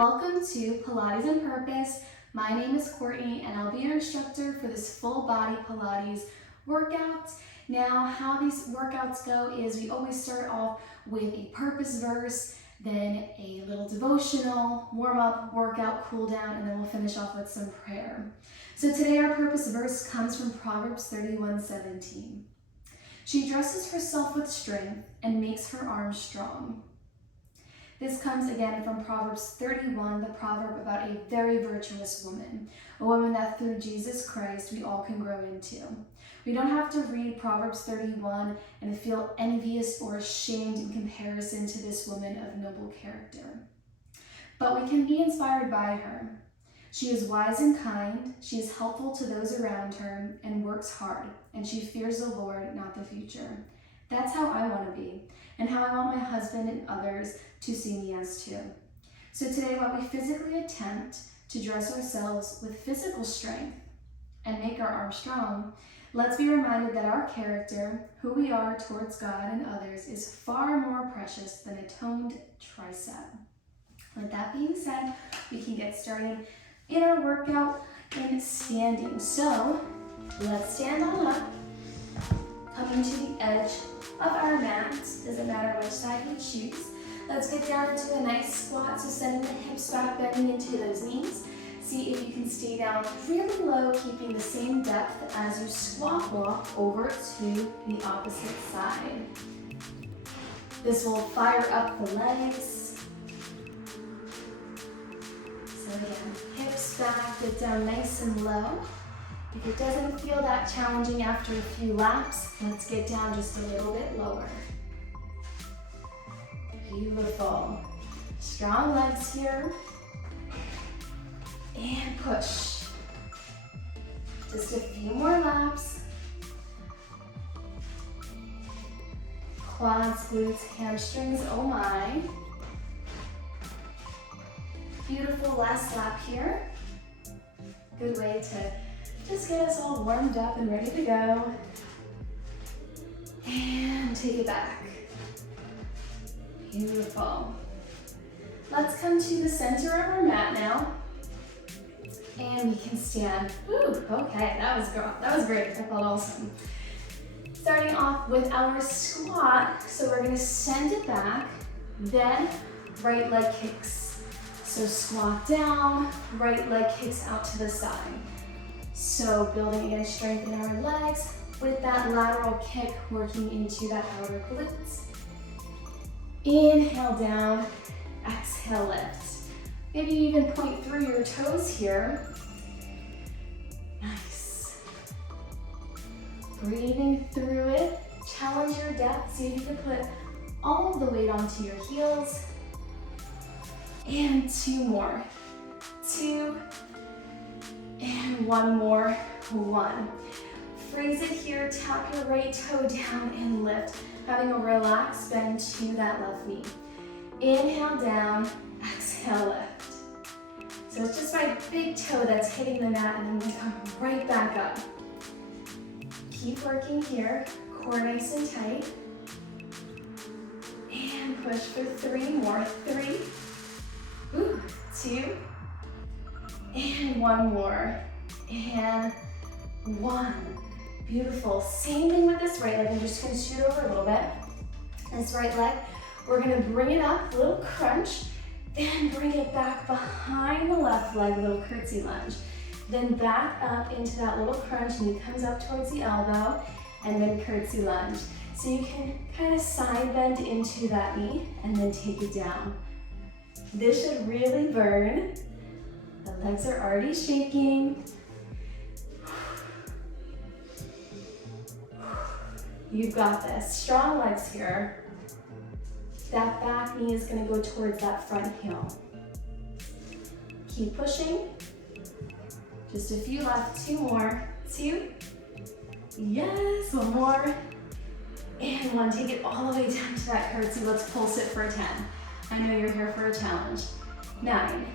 Welcome to Pilates and Purpose. My name is Courtney and I'll be your instructor for this full body Pilates workout. Now, how these workouts go is we always start off with a purpose verse, then a little devotional, warm up, workout, cool down, and then we'll finish off with some prayer. So today our purpose verse comes from Proverbs 31:17. She dresses herself with strength and makes her arms strong. This comes again from Proverbs 31, the proverb about a very virtuous woman, a woman that through Jesus Christ we all can grow into. We don't have to read Proverbs 31 and feel envious or ashamed in comparison to this woman of noble character. But we can be inspired by her. She is wise and kind, she is helpful to those around her, and works hard, and she fears the Lord, not the future. That's how I want to be, and how I want my husband and others to see me as too. So today, while we physically attempt to dress ourselves with physical strength and make our arms strong, let's be reminded that our character, who we are towards God and others, is far more precious than a toned tricep. With that being said, we can get started in our workout in standing. So let's stand on up, coming to the edge of our mat. Doesn't matter which side you choose. Let's get down into a nice squat, so sending the hips back, bending into those knees. See if you can stay down really low, keeping the same depth as you squat walk over to the opposite side. This will fire up the legs. So again, hips back, get down nice and low. If it doesn't feel that challenging after a few laps, let's get down just a little bit lower. Beautiful. Strong legs here. And push. Just a few more laps. Quads, glutes, hamstrings, oh my. Beautiful, last lap here. Good way to just get us all warmed up and ready to go. And take it back. Beautiful. Let's come to the center of our mat now. And we can stand. Ooh, okay, that was great. I felt awesome. Starting off with our squat. So we're gonna send it back, then right leg kicks. So squat down, right leg kicks out to the side. So building again strength in our legs with that lateral kick working into that outer glutes. Inhale down, exhale lift. Maybe even point through your toes here. Nice. Breathing through it, challenge your depth, see if you can put all of the weight onto your heels. And two more. Two, and one more, one. Freeze it here, tap your right toe down and lift, having a relaxed bend to that left knee. Inhale down, exhale lift. So it's just my big toe that's hitting the mat and I'm gonna come right back up. Keep working here, core nice and tight. And push for three more. Three, ooh, two, and one more, and one. Beautiful. Same thing with this right leg. I'm just going to scoot over a little bit. This right leg, we're going to bring it up, a little crunch, then bring it back behind the left leg, a little curtsy lunge. Then back up into that little crunch, knee comes up towards the elbow, and then curtsy lunge. So you can kind of side bend into that knee and then take it down. This should really burn. The legs are already shaking. You've got this. Strong legs here. That back knee is going to go towards that front heel. Keep pushing. Just a few left. Two more. Two. Yes, one more. And one. Take it all the way down to that curtsy. Let's pulse it for 10. I know you're here for a challenge. 9,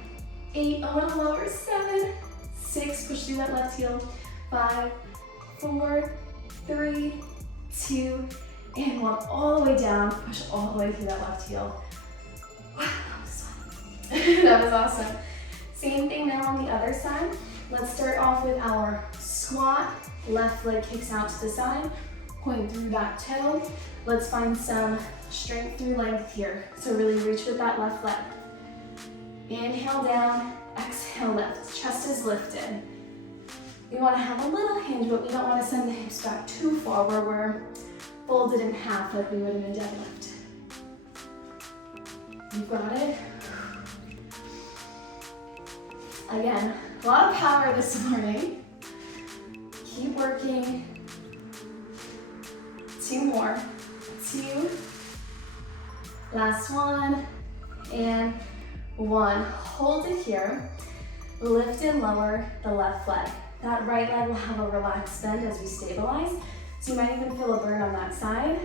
8, a little lower, 7, 6, push through that left heel, 5, 4, 3, 2, and 1, all the way down, push all the way through that left heel. Wow, That was awesome. Same thing now on the other side. Let's start off with our squat. Left leg kicks out to the side, point through that toe. Let's find some strength through length here. So really reach with that left leg. Inhale down, exhale lift. Chest is lifted. We want to have a little hinge, but we don't want to send the hips back too far where we're folded in half like we would in a deadlift. You've got it. Again, a lot of power this morning. Keep working. 2 more. 2. Last one. And 1. Hold it here. Lift and lower the left leg. That right leg will have a relaxed bend as we stabilize. So you might even feel a burn on that side.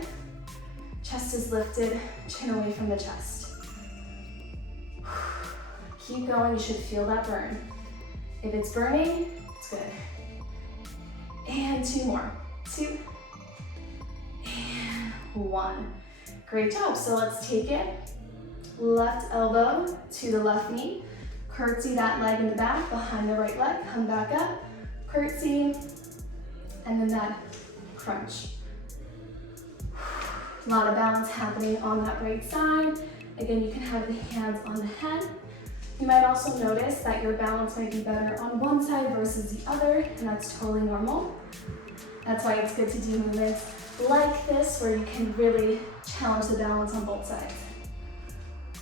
Chest is lifted, chin away from the chest. Keep going, you should feel that burn. If it's burning, it's good. And 2 more. 2. And 1. Great job. So let's take it. Left elbow to the left knee. Curtsy that leg in the back, behind the right leg. Come back up. Curtsy. And then that crunch. A lot of balance happening on that right side. Again, you can have the hands on the head. You might also notice that your balance might be better on one side versus the other, and that's totally normal. That's why it's good to do movements like this, where you can really challenge the balance on both sides.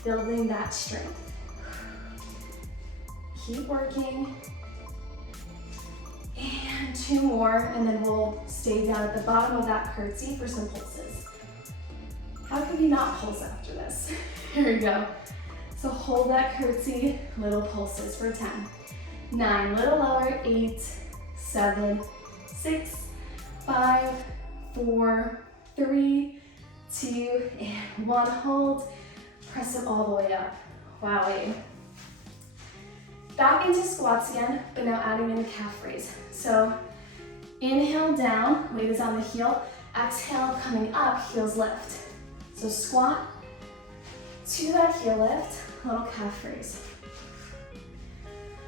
Building that strength. Keep working. And 2 more, and then we'll stay down at the bottom of that curtsy for some pulses. How can we not pulse after this? Here we go. So hold that curtsy, little pulses for 10. 9, little lower, 8, 7, 6, 5, 4, 3, 2, and 1. Hold. Press it all the way up. Wowie. Back into squats again, but now adding in a calf raise. So inhale down, weight is on the heel. Exhale, coming up, heels lift. So squat to that heel lift, little calf raise.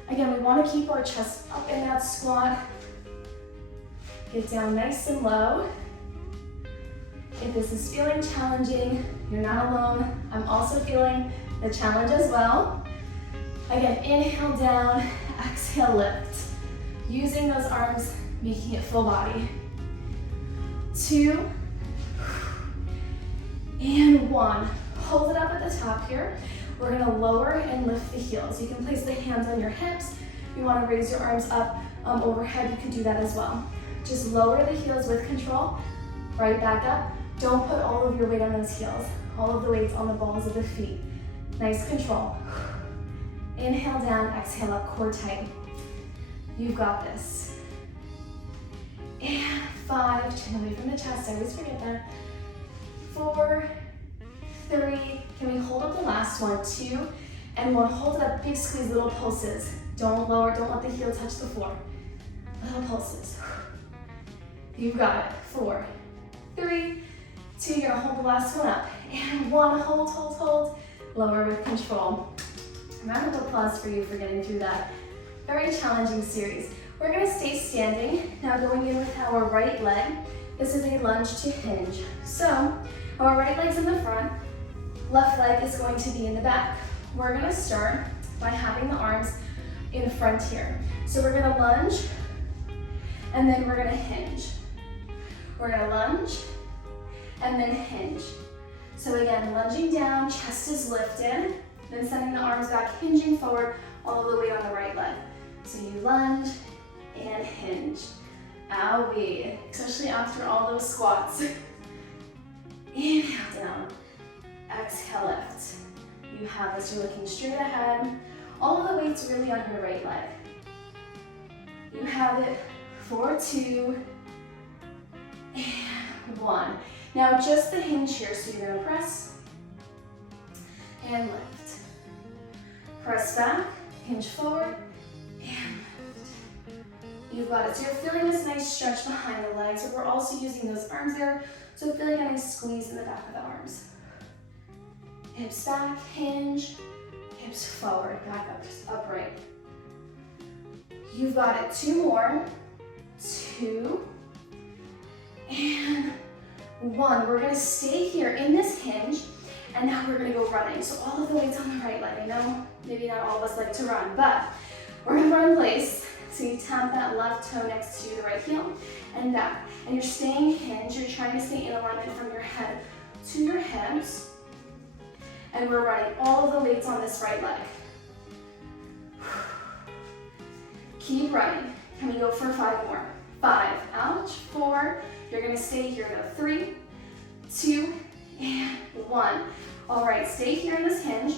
Again, we want to keep our chest up in that squat. Get down nice and low. If this is feeling challenging, you're not alone. I'm also feeling the challenge as well. Again, inhale down, exhale lift. Using those arms, making it full body. 2, and 1. Hold it up at the top here. We're gonna lower and lift the heels. You can place the hands on your hips. If you wanna raise your arms up overhead, you can do that as well. Just lower the heels with control, right back up. Don't put all of your weight on those heels. All of the weight's on the balls of the feet. Nice control. Inhale down, exhale up, core tight. You've got this. And 5, chin away from the chest, I always forget that. 4, 3, can we hold up the last one? 2, and 1, hold it up, big squeeze, little pulses. Don't lower, don't let the heel touch the floor. Little pulses. You've got it. 4, 3, 2, you're gonna hold the last one up. And 1, hold, hold, hold. Lower with control. Round of applause for you for getting through that very challenging series. We're gonna stay standing. Now going in with our right leg. This is a lunge to hinge. So our right leg's in the front, left leg is going to be in the back. We're gonna start by having the arms in front here. So we're gonna lunge, and then we're gonna hinge. We're gonna lunge, and then hinge. So again, lunging down, chest is lifted, then sending the arms back, hinging forward, all the way on the right leg. So you lunge and hinge. Owie, especially after all those squats. Inhale down, exhale lift. You have this, you're looking straight ahead. All of the weight's really on your right leg. You have it for 2 and 1. Now just the hinge here, so you're gonna press and lift. Press back, hinge forward, and lift. You've got it. So you're feeling this nice stretch behind the legs, but we're also using those arms there, so feeling a nice squeeze in the back of the arms. Hips back, hinge, hips forward, back up, just upright. You've got it. 2 more. 2, and 1. We're gonna stay here in this hinge, and now we're gonna go running. So all of the weights on the right leg. I know maybe not all of us like to run, but we're gonna run in place. So you tap that left toe next to the right heel and back. And you're staying hinged. You're trying to stay in alignment from your head to your hips. And we're running all of the weights on this right leg. Keep running. Can we go for 5 more? 5, ouch, 4. You're gonna stay here though. 3, 2, and 1. All right, stay here in this hinge.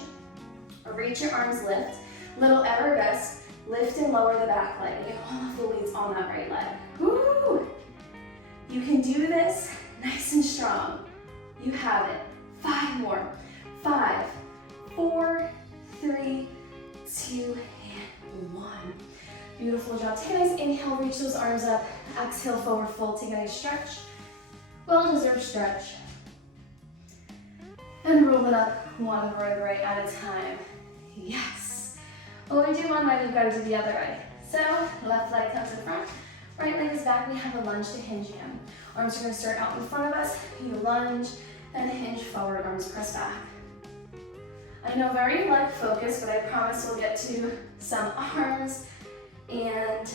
Reach your arms, lift. Little arabesque. Lift and lower the back leg. Get all of the weights on that right leg. Woo! You can do this nice and strong. You have it. 5 more. 5, 4, 3, 2, and 1. Beautiful job. Take a nice inhale, reach those arms up. Exhale, forward fold. Take a nice stretch. Well-deserved stretch. And roll it up one vertebrae at a time. Yes. When we do one leg, we've got to do the other leg. So, left leg comes in front, right leg is back. We have a lunge to hinge again. Arms are going to start out in front of us. You lunge, then hinge forward, arms press back. I know very leg focused, but I promise we'll get to some arms and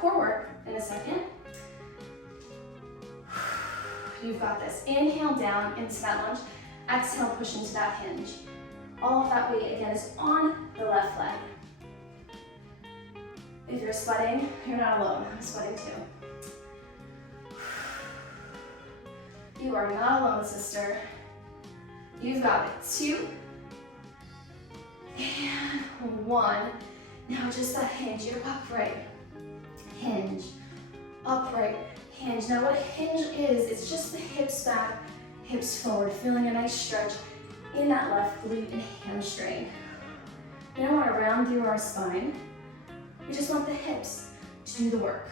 core work in a second. You've got this. Inhale down into that lunge. Exhale, push into that hinge. All of that weight, again, is on the left leg. If you're sweating, you're not alone. I'm sweating too. You are not alone, sister. You've got it. 2, and 1. Now just that hinge. You're upright. Hinge. Upright. Hinge. Now what a hinge is, it's just the hips back, hips forward, feeling a nice stretch in that left glute and hamstring. We don't want to round through our spine. We just want the hips to do the work.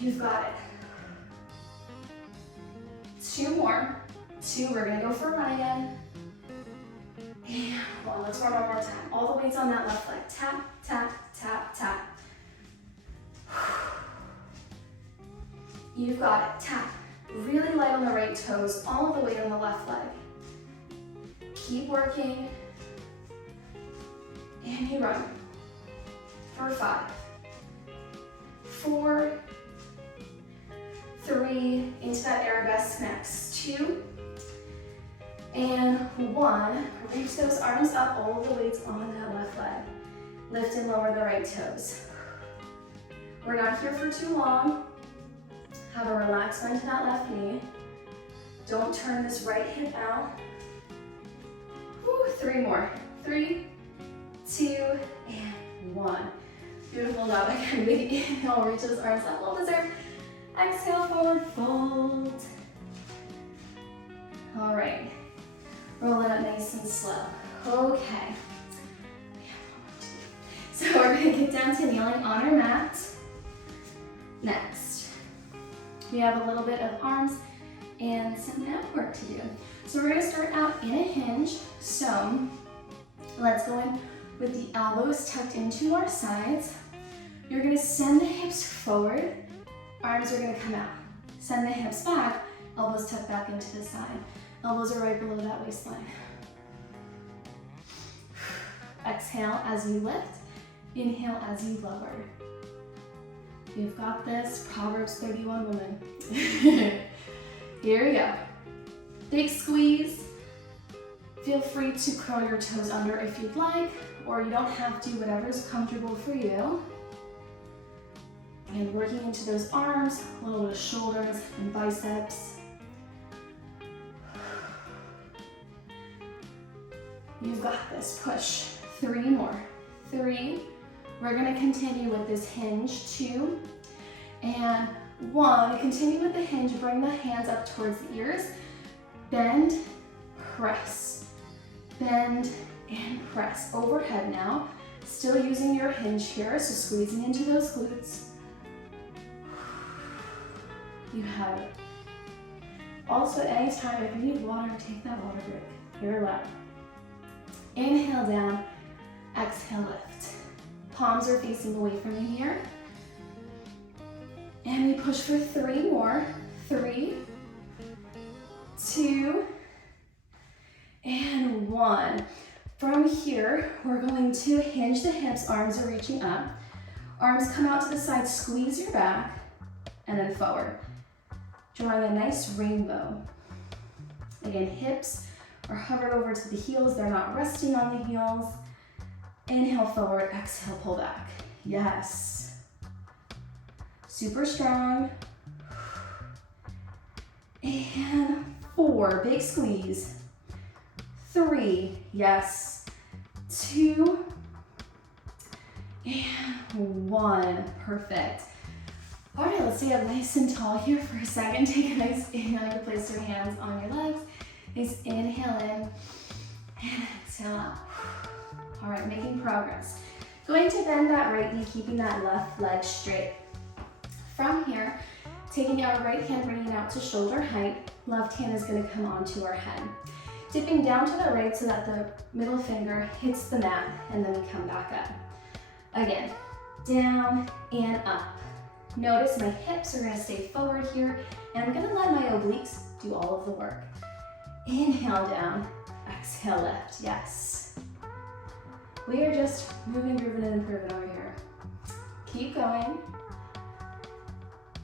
You've got it. 2 more. 2, we're gonna go for a run again. And 1, let's run one more time. All the weights on that left leg. Tap, tap, tap, tap. You've got it. Tap. Really light on the right toes, all of the weight on the left leg. Keep working. And you run. For 5, 4, 3, into that arabesque next. 2, and 1. Reach those arms up, all of the weights on that left leg. Lift and lower the right toes. We're not here for too long. Have a relaxed bend to that left knee. Don't turn this right hip out. Woo, 3 more. 3, 2, and 1. Beautiful job. Again, big inhale, reach those arms up, well deserved. Exhale, forward fold. All right, roll it up nice and slow. Okay. So we're gonna get down to kneeling on our mat. Next, we have a little bit of arms and some ab work to do. So we're gonna start out in a hinge. So let's go in with the elbows tucked into our sides. You're gonna send the hips forward, arms are gonna come out. Send the hips back, elbows tucked back into the side. Elbows are right below that waistline. Exhale as you lift, inhale as you lower. You've got this, Proverbs 31 woman. Here we go. Big squeeze. Feel free to curl your toes under if you'd like, or you don't have to, whatever's comfortable for you. And working into those arms, a little bit of shoulders and biceps. You've got this, push. 3 more. 3. We're gonna continue with this hinge. 2 and 1. Continue with the hinge, bring the hands up towards the ears. Bend, press. Bend and press. Overhead now. Still using your hinge here, so squeezing into those glutes. You have it. Also, anytime if you need water, take that water break. You're allowed. Inhale down, exhale lift. Palms are facing away from you here. And we push for 3 more. 3, 2, and 1. From here, we're going to hinge the hips, arms are reaching up. Arms come out to the side, squeeze your back, and then forward. Drawing a nice rainbow. Again, hips are hovered over to the heels, they're not resting on the heels. Inhale forward, exhale, pull back. Yes. Super strong. And 4, big squeeze. 3, yes. 2, and 1, perfect. All right, let's stay up nice and tall here for a second. Take a nice inhale, you can place your hands on your legs. Nice inhale in, and exhale out. All right, making progress. Going to bend that right knee, keeping that left leg straight. From here, taking our right hand, bringing it out to shoulder height. Left hand is gonna come onto our head. Dipping down to the right so that the middle finger hits the mat, and then we come back up. Again, down and up. Notice my hips are gonna stay forward here, and I'm gonna let my obliques do all of the work. Inhale down, exhale lift, yes. We are just moving, grooving, and improving over here. Keep going.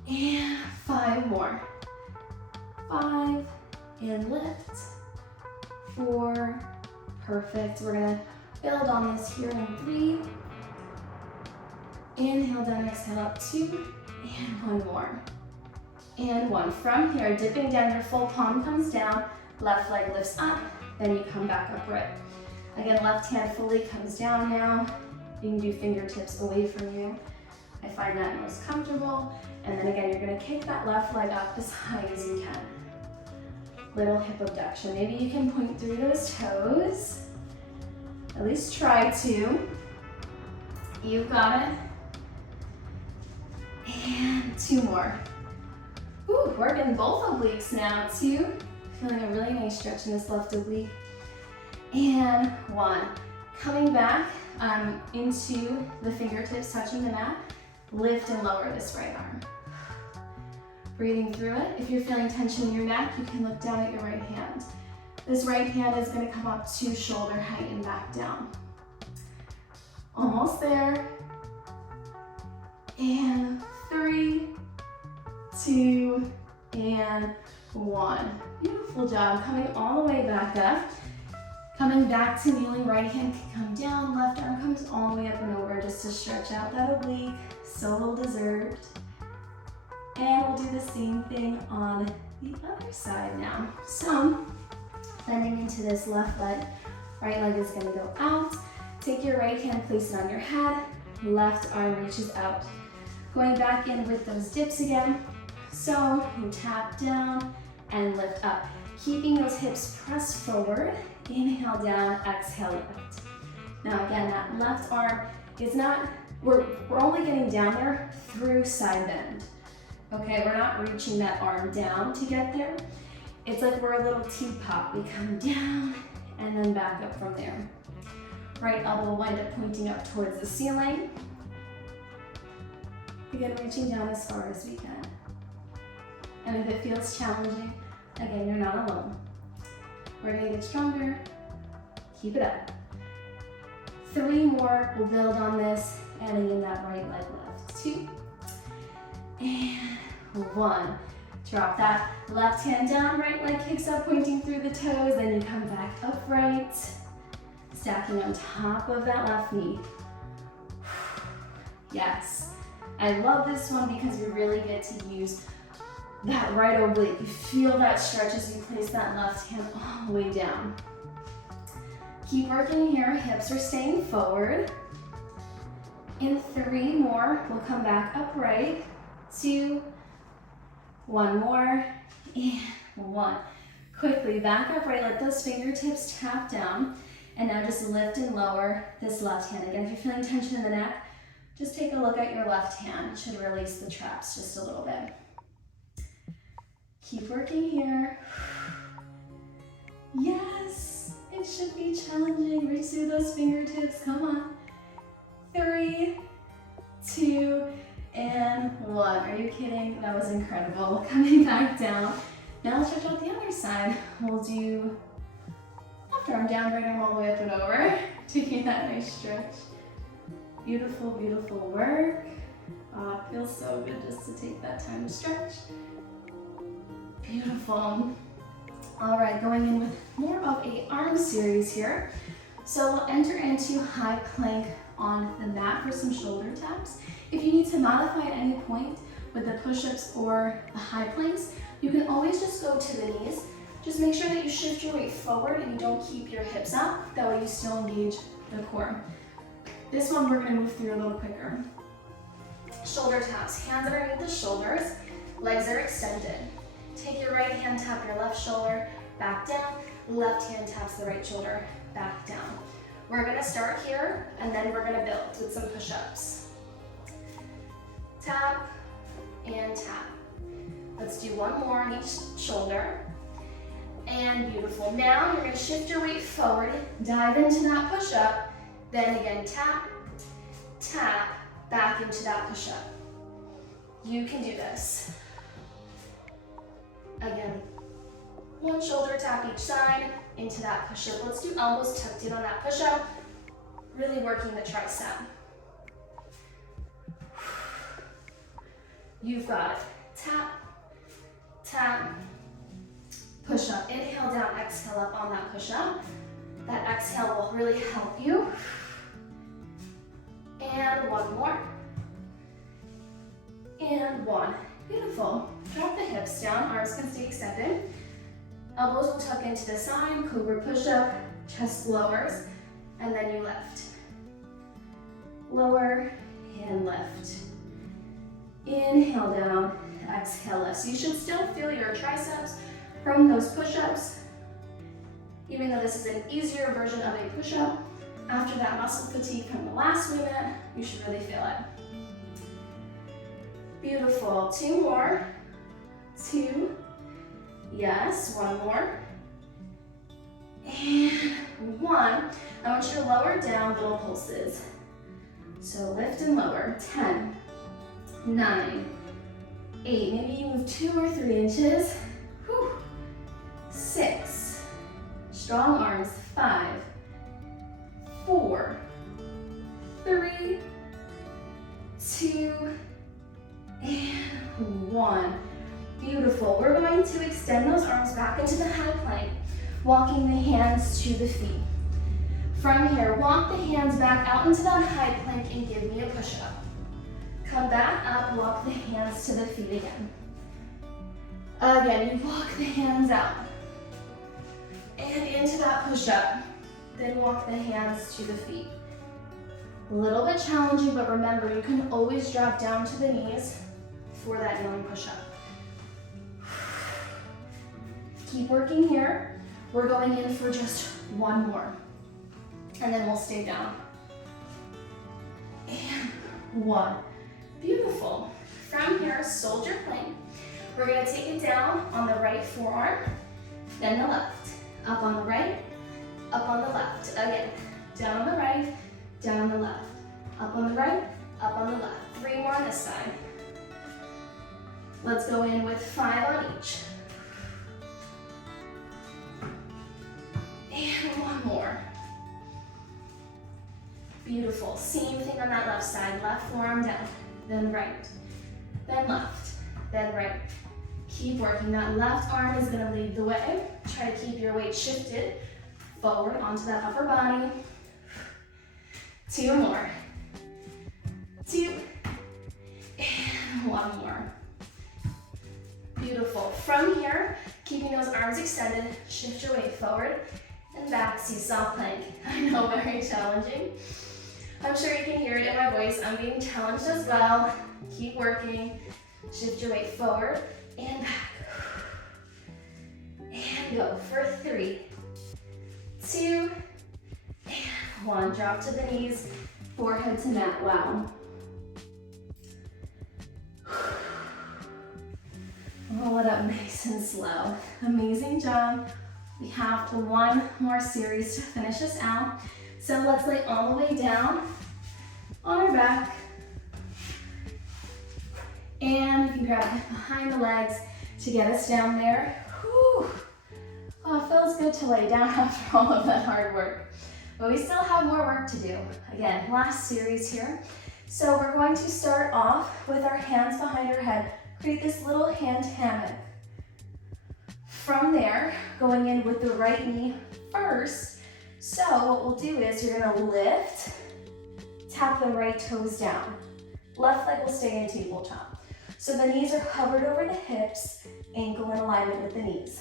And 5 more. 5, and lift. 4, perfect. We're gonna build on this here in 3. Inhale down, exhale up, 2, and 1 more. And 1. From here, dipping down, your full palm comes down, left leg lifts up, then you come back upright. Again, left hand fully comes down now. You can do fingertips away from you. I find that most comfortable. And then again, you're gonna kick that left leg up as high as you can. Little hip abduction. Maybe you can point through those toes. At least try to. You've got it. And 2 more. Ooh, working both obliques now, 2. Feeling a really nice stretch in this left oblique. And 1. Coming back into the fingertips, touching the mat. Lift and lower this right arm. Breathing through it. If you're feeling tension in your neck, you can look down at your right hand. This right hand is going to come up to shoulder height and back down. Almost there. And 3, 2, and 1. Beautiful job. Coming all the way back up. Coming back to kneeling, right hand can come down, left arm comes all the way up and over just to stretch out that oblique. So well deserved. And we'll do the same thing on the other side now. So, bending into this left leg, right leg is gonna go out. Take your right hand, place it on your head, left arm reaches out. Going back in with those dips again. So, you tap down and lift up. Keeping those hips pressed forward. Inhale down, exhale lift. Now again, that left arm is not, we're only getting down there through side bend. Okay, we're not reaching that arm down to get there. It's like we're a little teapot. We come down and then back up from there. Right elbow will wind up pointing up towards the ceiling. Again, reaching down as far as we can. And if it feels challenging, again, you're not alone. We're gonna get stronger. Keep it up. 3 more, we'll build on this, adding in that right leg lift. 2, and 1. Drop that left hand down, right leg kicks up, pointing through the toes, then you come back upright, stacking on top of that left knee. Yes, I love this one because you really get to use that right oblique. You feel that stretch as you place that left hand all the way down. Keep working here, hips are staying forward. In 3 more, we'll come back upright. 2, 1 more, and 1. Quickly back upright, let those fingertips tap down, and now just lift and lower this left hand. Again, if you're feeling tension in the neck, just take a look at your left hand. It should release the traps just a little bit. Keep working here. Yes, it should be challenging. Reach through those fingertips, come on. 3, 2, and 1. Are you kidding? That was incredible. Coming back down. Now let's stretch out the other side. We'll do left arm down, right arm all the way up and over. Taking that nice stretch. Beautiful, beautiful work. Oh, it feels so good just to take that time to stretch. Beautiful. All right, going in with more of a arm series here. So we'll enter into high plank on the mat for some shoulder taps. If you need to modify at any point with the push-ups or the high planks, you can always just go to the knees. Just make sure that you shift your weight forward and you don't keep your hips up. That way you still engage the core. This one we're gonna move through a little quicker. Shoulder taps, hands underneath the shoulders, legs are extended. Take your right hand, tap your left shoulder, back down. Left hand taps the right shoulder, back down. We're gonna start here and then we're gonna build with some push-ups. Tap and tap. Let's do one more on each shoulder. And beautiful. Now you're gonna shift your weight forward, dive into that push-up, then again tap, tap, back into that push-up. You can do this. Again, one shoulder tap each side into that push-up. Let's do elbows tucked in on that push-up, really working the tricep. You've got it. Tap, tap, push-up. Inhale down, exhale up on that push-up. That exhale will really help you. And one more. And one. Beautiful. Drop the hips down, arms can stay extended. Elbows will tuck into the side, cobra push-up, chest lowers, and then you lift. Lower and lift. Inhale down, exhale lift. So you should still feel your triceps from those push-ups. Even though this is an easier version of a push-up, after that muscle fatigue from the last movement, you should really feel it. Beautiful. 2 more. 2. Yes, 1 more. And 1. I want you to lower down little pulses. So lift and lower. 10, 9, 8. Maybe you move 2 or 3 inches. Whew. 6. Strong arms. 5, 4, 3, 2, and 1. Beautiful. We're going to extend those arms back into the high plank, walking the hands to the feet. From here, walk the hands back out into that high plank and give me a push-up. Come back up, walk the hands to the feet again. Again, you walk the hands out. And into that push-up. Then walk the hands to the feet. A little bit challenging, but remember, you can always drop down to the knees for that kneeling push-up. Keep working here. We're going in for just 1 more. And then we'll stay down. And 1. Beautiful. From here, soldier plank. We're gonna take it down on the right forearm, then the left. Up on the right, up on the left. Again, down on the right, down on the left. Up on the right, up on the left. 3 more on this side. Let's go in with 5 on each. And 1 more. Beautiful. Same thing on that left side. Left forearm down, then right, then left, then right. Keep working. That left arm is gonna lead the way. Try to keep your weight shifted forward onto that upper body. 2 more. 2. And 1 more. Beautiful. From here, keeping those arms extended, shift your weight forward and back, seesaw plank. I know, very challenging. I'm sure you can hear it in my voice. I'm being challenged as well. Keep working. Shift your weight forward and back. And go for 3, 2, and 1. Drop to the knees, forehead to mat. Wow. Roll it up nice and slow. Amazing job. We have one more series to finish us out. So let's lay all the way down on our back. And you can grab behind the legs to get us down there. Whew. Oh, it feels good to lay down after all of that hard work. But we still have more work to do. Again, last series here. So we're going to start off with our hands behind our head. Create this little hand hammock. From there, going in with the right knee first. So what we'll do is you're gonna lift, tap the right toes down. Left leg will stay in tabletop. So the knees are covered over the hips, ankle in alignment with the knees.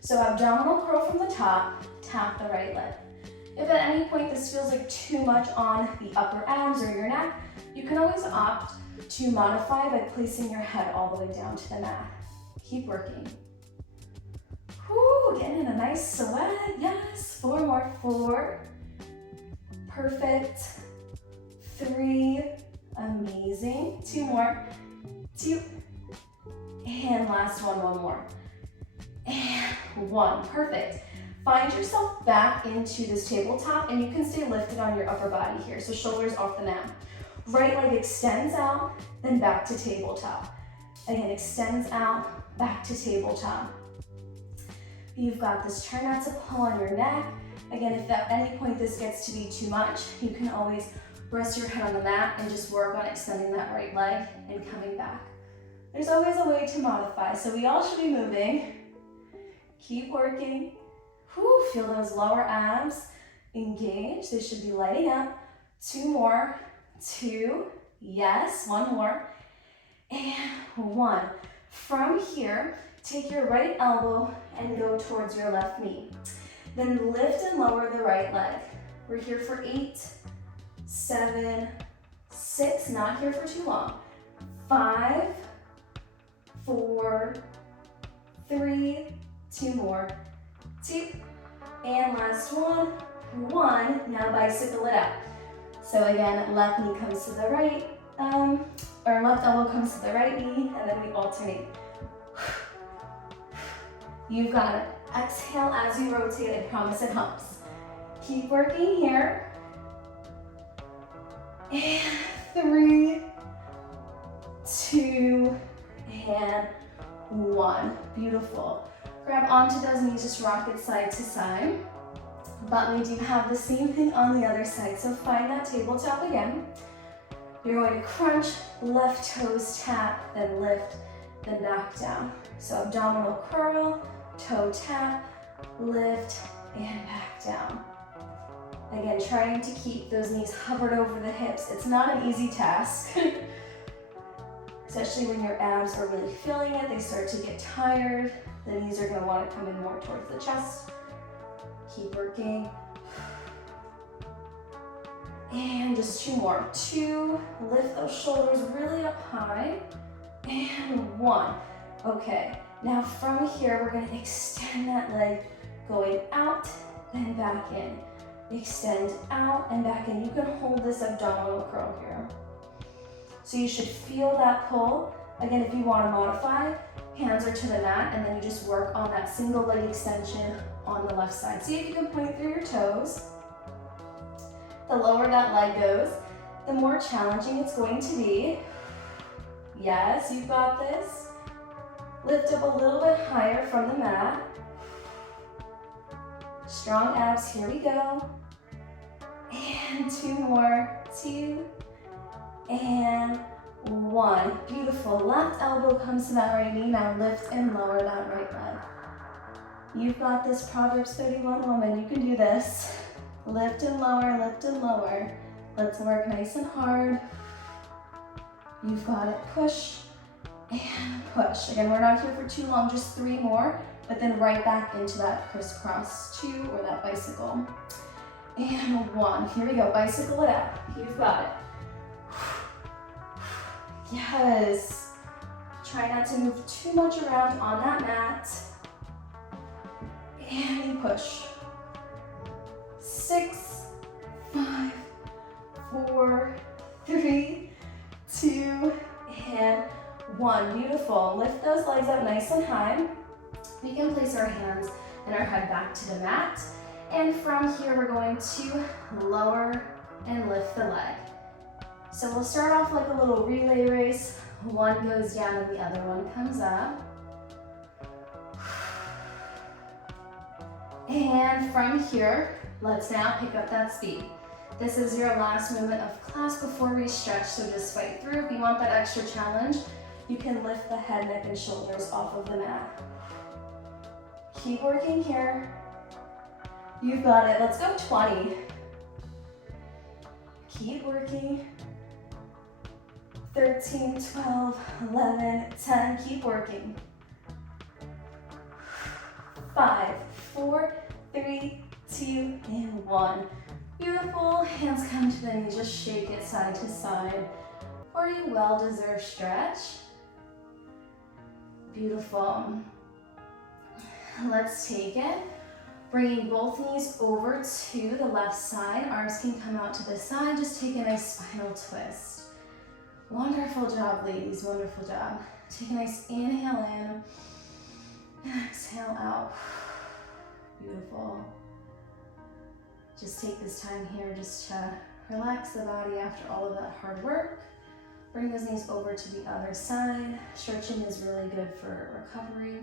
So abdominal curl from the top, tap the right leg. If at any point this feels like too much on the upper abs or your neck, you can always opt to modify by placing your head all the way down to the mat. Keep working. Whoo, getting in a nice sweat, yes. 4 more, 4. Perfect. 3, amazing. 2 more, 2. And last one more. And 1, perfect. Find yourself back into this tabletop and you can stay lifted on your upper body here. So shoulders off the mat. Right leg extends out, then back to tabletop. Again, extends out, back to tabletop. You've got this. Try not to pull on your neck. Again, if at any point this gets to be too much, you can always rest your head on the mat and just work on extending that right leg and coming back. There's always a way to modify, so we all should be moving. Keep working. Whew, feel those lower abs engage. They should be lighting up. 2 more, 2, yes, 1 more, and 1. From here, take your right elbow and go towards your left knee. Then lift and lower the right leg. We're here for 8, 7, 6, not here for too long. 5, 4, 3, 2 more, 2, and last one, 1. Now bicycle it out. So again, left knee comes to the right, or left elbow comes to the right knee, and then we alternate. You've got it. Exhale as you rotate. I promise it helps. Keep working here. And 3, 2, and 1. Beautiful. Grab onto those knees, just rock it side to side. But we do have the same thing on the other side. So find that tabletop again. You're going to crunch, left toes tap, then lift, then back down. So abdominal curl, toe tap, lift, and back down. Again, trying to keep those knees hovered over the hips. It's not an easy task, especially when your abs are really feeling it. They start to get tired. The knees are going to want to come in more towards the chest. Keep working. And just 2 more. 2, lift those shoulders really up high. And 1. Okay, now from here, we're going to extend that leg, going out, then back in. Extend out and back in. You can hold this abdominal curl here. So you should feel that pull. Again, if you want to modify, hands are to the mat, and then you just work on that single leg extension on the left side. See if you can point through your toes. The lower that leg goes, the more challenging it's going to be. Yes, you've got this. Lift up a little bit higher from the mat. Strong abs, here we go. And 2 more, 2, and 1. Beautiful. Left elbow comes to that right knee. Now lift and lower that right leg. You've got this, Proverbs 31 woman. You can do this. Lift and lower, lift and lower. Let's work nice and hard. You've got it. Push and push. Again, we're not here for too long, just 3 more, but then right back into that crisscross 2 or that bicycle. And 1. Here we go. Bicycle it out. You've got it. Yes. Try not to move too much around on that mat. And you push. 6, 5, 4, 3, 2, and 1. Beautiful. Lift those legs up nice and high. We can place our hands and our head back to the mat. And from here, we're going to lower and lift the leg. So we'll start off like a little relay race. One goes down and the other one comes up. And from here, let's now pick up that speed. This is your last movement of class before we stretch, so just fight through. If you want that extra challenge, you can lift the head, neck, and shoulders off of the mat. Keep working here. You've got it. Let's go 20. Keep working. 13, 12, 11, 10. Keep working. 5, 4, 3, 2, and 1. Beautiful. Hands come to the knees. Just shake it side to side for a well-deserved stretch. Beautiful. Let's take it. Bringing both knees over to the left side. Arms can come out to the side. Just take a nice spinal twist. Wonderful job, ladies. Wonderful job. Take a nice inhale in and exhale out. Beautiful. Just take this time here just to relax the body after all of that hard work. Bring those knees over to the other side. Stretching is really good for recovery.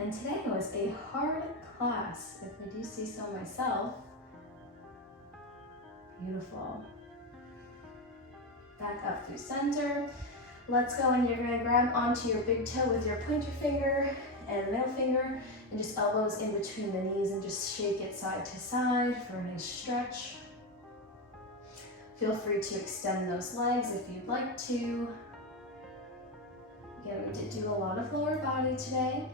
And today was a hard class, if I do say so myself. Beautiful. Back up through center. Let's go, and you're gonna grab onto your big toe with your pointer finger and middle finger, and just elbows in between the knees, and just shake it side to side for a nice stretch. Feel free to extend those legs if you'd like to. Again, we did do a lot of lower body today.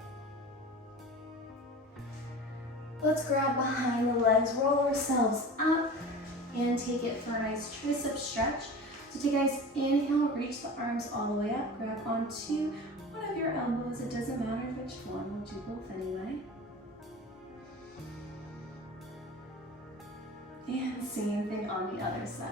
Let's grab behind the legs, roll ourselves up, and take it for a nice tricep stretch. So take a nice inhale, reach the arms all the way up, grab onto one of your elbows. It doesn't matter which one, we'll do both anyway. And same thing on the other side.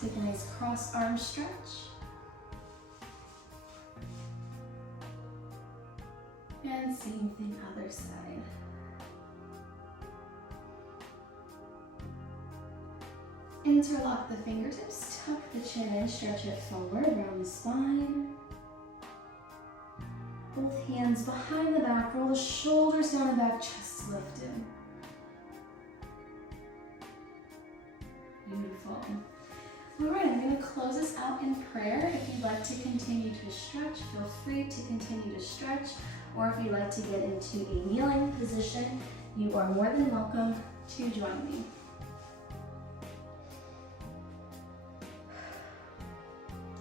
Take a nice cross arm stretch. And same thing other side. Interlock the fingertips, tuck the chin in, stretch it forward around the spine. Both hands behind the back, roll the shoulders down the back, chest lifted. Beautiful. All right, I'm going to close this out in prayer. If you'd like to continue to stretch, feel free to continue to stretch. Or if you'd like to get into a kneeling position, you are more than welcome to join me.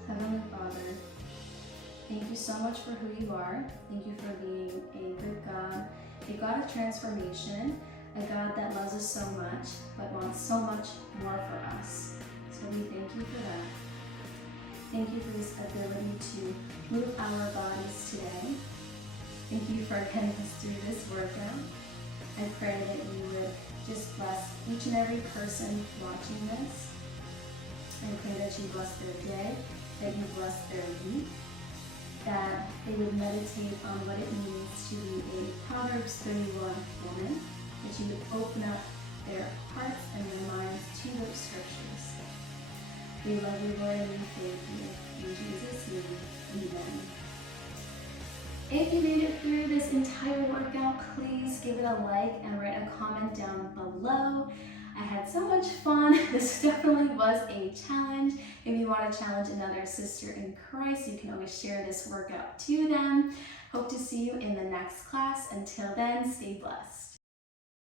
Heavenly Father, thank you so much for who you are. Thank you for being a good God, a God of transformation, a God that loves us so much, but wants so much more for us. So we thank you for that. Thank you for this ability to move our bodies today. Thank you for getting us through this workout. I pray that you would just bless each and every person watching this. I pray that you bless their day, that you bless their week, that they would meditate on what it means to be a Proverbs 31 woman, that you would open up their hearts and their minds to those scriptures. We love you, Lord, and we thank you. In Jesus' name, amen. If you made it through this entire workout, please give it a like and write a comment down below. I had so much fun. This definitely was a challenge. If you want to challenge another sister in Christ, you can always share this workout to them. Hope to see you in the next class. Until then, stay blessed.